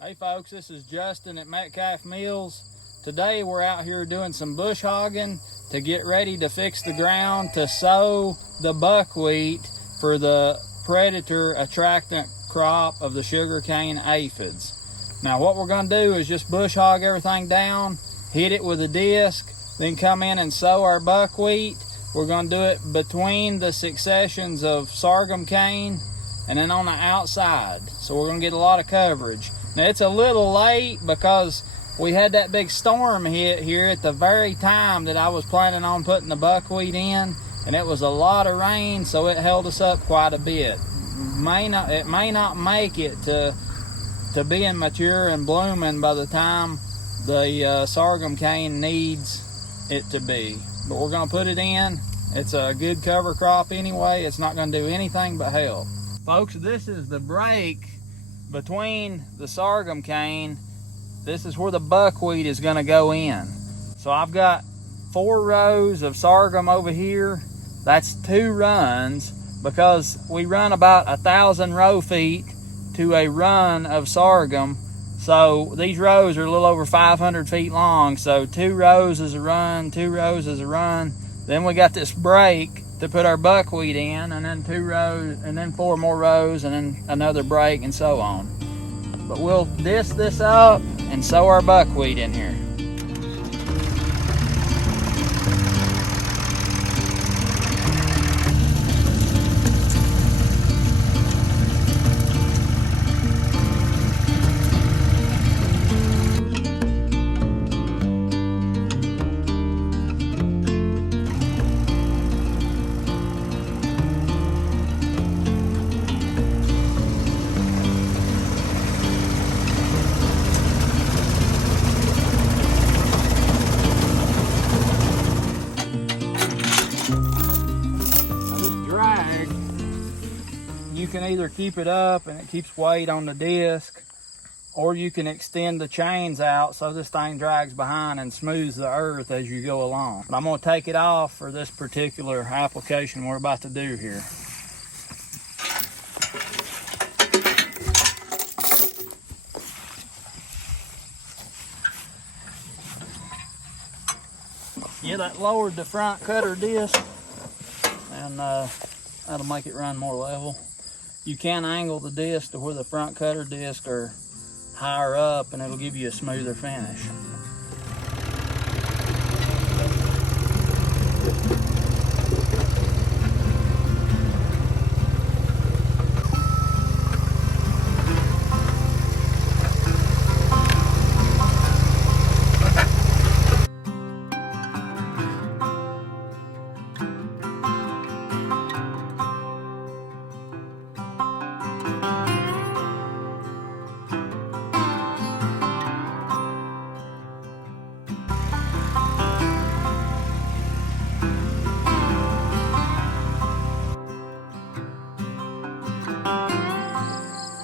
Hey folks, this is Justin at Metcalf Mills. Today we're out here doing some bush hogging to get ready to fix the ground to sow the buckwheat for the predator attractant crop of the sugarcane aphids. Now what we're going to do is just bush hog everything down, hit it with a disc, then come in and sow our buckwheat. We're going to do it between the successions of sorghum cane and then on the outside. So we're going to get a lot of coverage. Now it's a little late because we had that big storm hit here at the very time that I was planning on putting the buckwheat in, and it was a lot of rain, so it held us up quite a bit. It may not make it to being mature and blooming by the time the sorghum cane needs it to be. But we're going to put it in. It's a good cover crop anyway. It's not going to do anything but help. Folks, this is the break between the sorghum cane. This is where the buckwheat is going to go in. So I've got 4 rows of sorghum over here. That's 2 runs because we run about 1,000 row feet to a run of sorghum. So these rows are a little over 500 feet long. So 2 rows is a run, 2 rows is a run. Then we got this break to put our buckwheat in, and then 2 rows, and then 4 more rows, and then another break, and so on. But we'll disc this up and sow our buckwheat in here. You can either keep it up and it keeps weight on the disc, or you can extend the chains out so this thing drags behind and smooths the earth as you go along. But I'm going to take it off for this particular application we're about to do here. Yeah, that lowered the front cutter disc, and that'll make it run more level. You can angle the disc to where the front cutter discs are higher up, and it'll give you a smoother finish.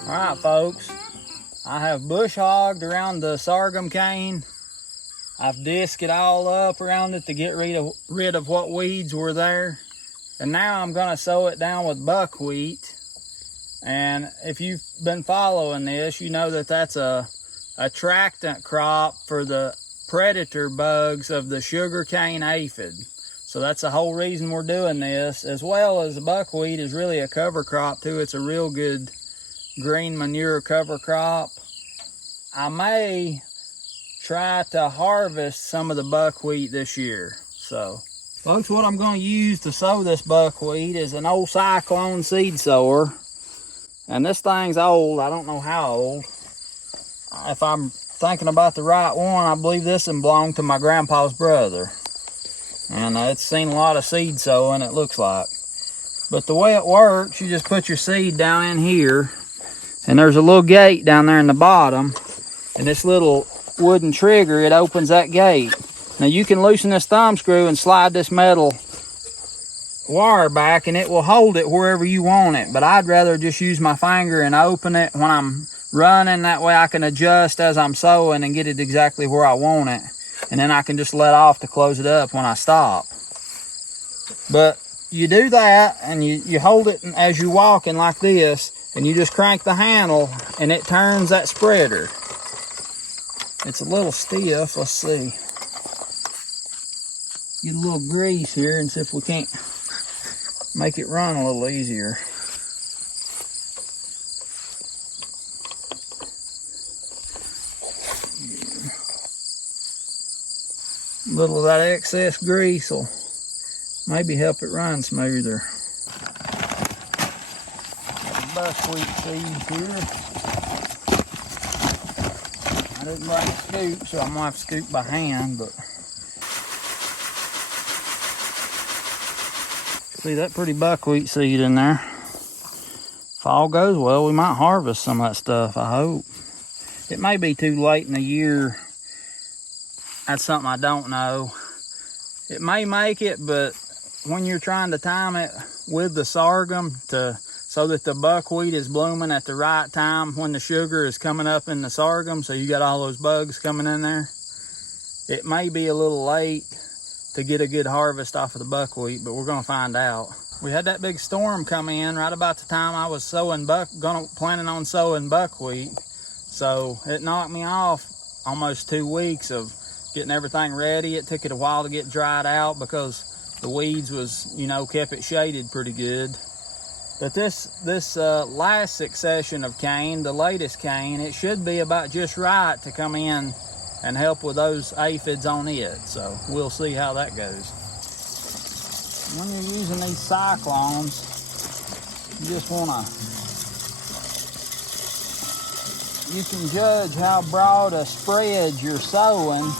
Alright folks, I have bush hogged around the sorghum cane. I've disked it all up around it to get rid of what weeds were there. And now I'm going to sow it down with buckwheat. And if you've been following this, you know that that's a attractant crop for the predator bugs of the sugarcane aphid. So that's the whole reason we're doing this, as well as the buckwheat is really a cover crop too. It's a real good green manure cover crop. I may try to harvest some of the buckwheat this year. So folks, what I'm going to use to sow this buckwheat is an old CYCLONE seed sower. And this thing's old. I don't know how old. If I'm thinking about the right one, I believe this one belonged to my grandpa's brother. And it's seen a lot of seed sowing, it looks like. But the way it works, you just put your seed down in here, and there's a little gate down there in the bottom, and this little wooden trigger, it opens that gate. Now you can loosen this thumb screw and slide this metal wire back, and it will hold it wherever you want it. But I'd rather just use my finger and open it when I'm running. That way I can adjust as I'm sowing and get it exactly where I want it. And then I can just let off to close it up when I stop. But you do that, and you hold it as you're walking like this, and you just crank the handle and it turns that spreader. It's a little stiff. Let's see. Get a little grease here and see if we can't make it run a little easier. A little of that excess grease will maybe help it run smoother. Buckwheat seeds here. I didn't bring a scoop, so I'm gonna have to scoop by hand, but see that pretty buckwheat seed in there. If all goes well, we might harvest some of that stuff, I hope. It may be too late in the year. That's something I don't know. It may make it, but when you're trying to time it with the sorghum so that the buckwheat is blooming at the right time when the sugar is coming up in the sorghum, so you got all those bugs coming in there, it may be a little late to get a good harvest off of the buckwheat, but we're gonna find out. We had that big storm come in right about the time I was planning on sowing buckwheat, so it knocked me off almost 2 weeks of getting everything ready. It took it a while to get dried out because the weeds was, kept it shaded pretty good. But this last succession of cane, the latest cane, it should be about just right to come in and help with those aphids on it. So we'll see how that goes. When you're using these cyclones, you just you can judge how broad a spread you're sowing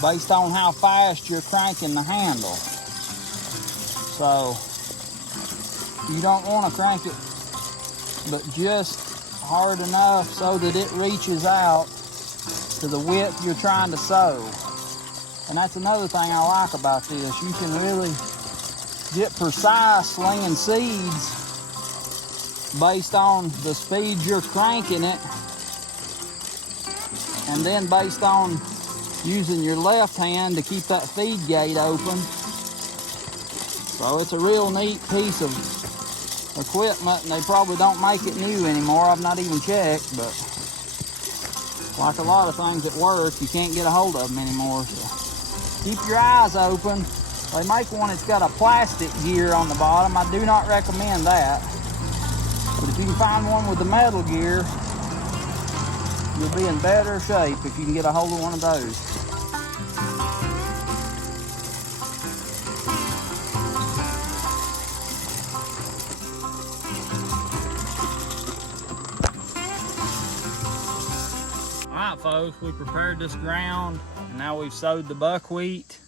based on how fast you're cranking the handle. So you don't want to crank it but just hard enough so that it reaches out to the width you're trying to sow. And that's another thing I like about this. You can really get precise slinging seeds based on the speed you're cranking it, and then based on using your left hand to keep that feed gate open. So it's a real neat piece of equipment, and they probably don't make it new anymore. I've not even checked, but like a lot of things at work, you can't get a hold of them anymore. So keep your eyes open. They make one that's got a plastic gear on the bottom. I do not recommend that. But if you can find one with the metal gear, you'll be in better shape if you can get a hold of one of those. All right, folks, we prepared this ground, and now we've sowed the buckwheat,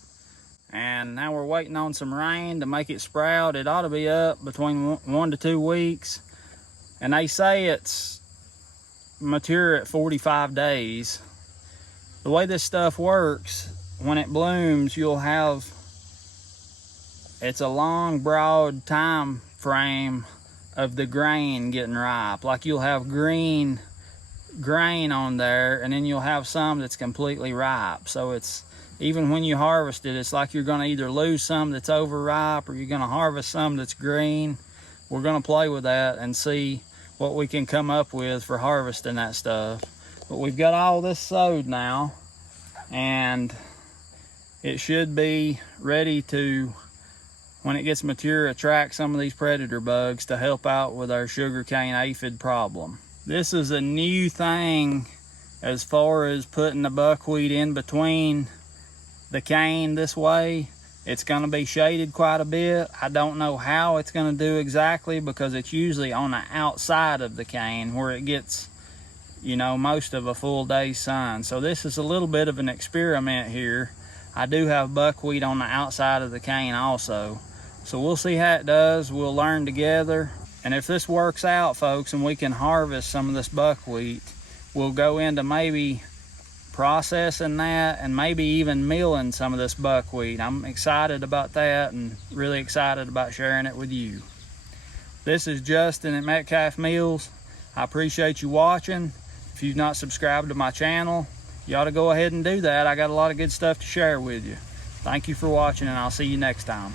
and now we're waiting on some rain to make it sprout. It ought to be up between 1 to 2 weeks, and they say it's mature at 45 days. The way this stuff works, when it blooms, it's a long, broad time frame of the grain getting ripe. Like you'll have green grain on there, and then you'll have some that's completely ripe. So it's, even when you harvest it, it's like you're gonna either lose some that's overripe or you're gonna harvest some that's green. We're gonna play with that and see what we can come up with for harvesting that stuff. But we've got all this sowed now, and it should be ready to, when it gets mature, attract some of these predator bugs to help out with our sugarcane aphid problem. This is a new thing as far as putting the buckwheat in between the cane this way. It's going to be shaded quite a bit. I don't know how it's going to do exactly, because it's usually on the outside of the cane where it gets, most of a full day's sun. So this is a little bit of an experiment here. I do have buckwheat on the outside of the cane also. So we'll see how it does. We'll learn together. And if this works out, folks, and we can harvest some of this buckwheat, we'll go into maybe processing that and maybe even milling some of this buckwheat. I'm excited about that and really excited about sharing it with you. This is Justin at Metcalf Meals. I appreciate you watching. If you've not subscribed to my channel, you ought to go ahead and do that. I got a lot of good stuff to share with you. Thank you for watching, and I'll see you next time.